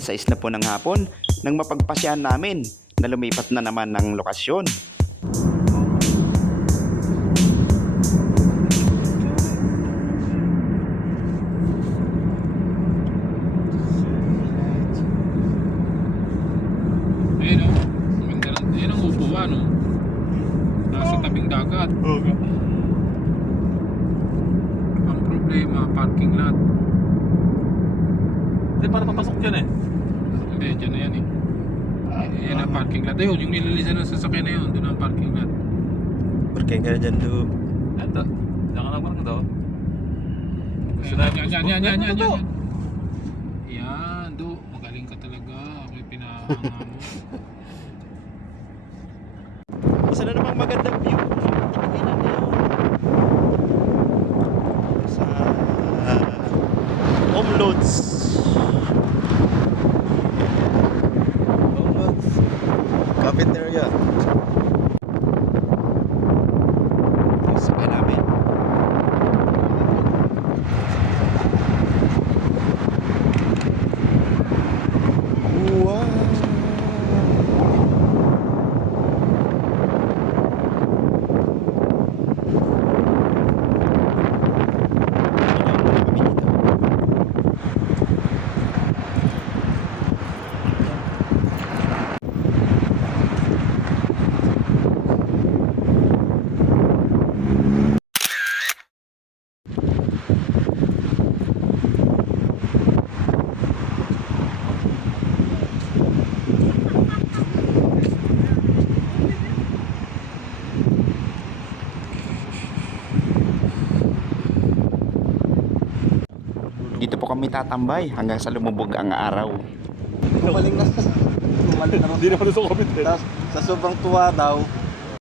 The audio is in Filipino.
6 na po ng hapon nang mapagpasyahan namin na lumipat na naman ng lokasyon. Ayun o, yan ang upuan o. Nasa tabing dagat. Ang problema, parking lot. Hindi, para papasok dyan eh. Hindi, dyan na yan eh. Yan ang parking lot. Ayun, yung nililisan ng sasakyan na yun, doon ang parking lot. Parking ka dyan do. Ito, diyan ka lang parang ito. Yan. Yan, do. Magaling ka talaga. Ako'y pinahanga mo. Isa na namang magandang view. Ilan na yun? Sa Omloads. Omloads. Cafeteria. Sakay namin. Wow! Dito po kami tatambay hanggang sa lumubog ang araw. Gumaling na. Gumaling na. Hindi naman sa COVID eh. Sa sobrang tuwa daw,